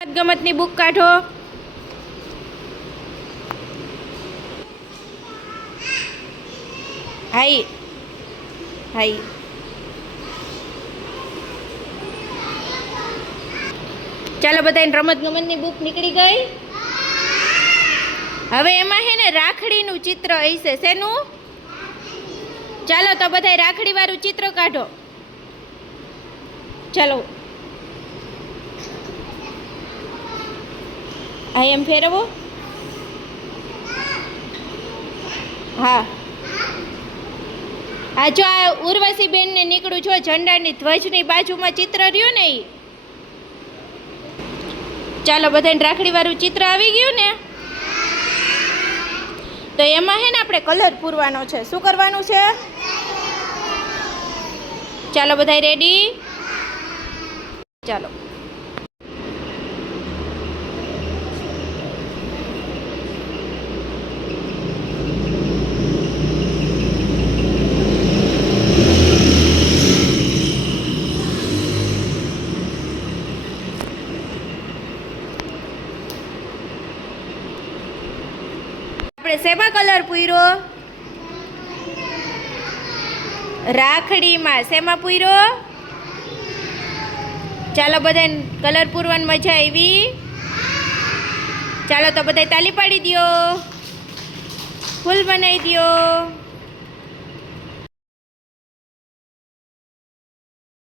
ગમતની book કાઢો. High high ચાલો બધાને રમત ગમતની બુક નીકળી ગઈ. હવે એમાં હે ને રાખડીનું ચિત્ર હશે. શેનું? ચાલો તો બધાય રાખડી વાળું ચિત્ર કાઢો. ચાલો આ એમ ફેરવો. હા આ જો આ ઉર્વશી બેન ને નીકળું છો ઝંડાની ધ્વજની બાજુમાં ચિત્ર રહ્યું ને ઈ. ચાલો બધાને રાખડી વાળું ચિત્ર આવી ગયું ને, તો એમાં હે ને આપણે કલર પૂરવાનો છે. શું કરવાનું છે? ચાલો બધાય રેડી? ચાલો આપણે શેમાં કલર પૂર્યો? રાખડીમાં. શેમાં પૂર્યો? ચાલો બધાને કલર પૂરવાની મજા આવી? ચાલો તો બધાય તાલી પાડી દ્યો, ફૂલ બનાવી દ્યો.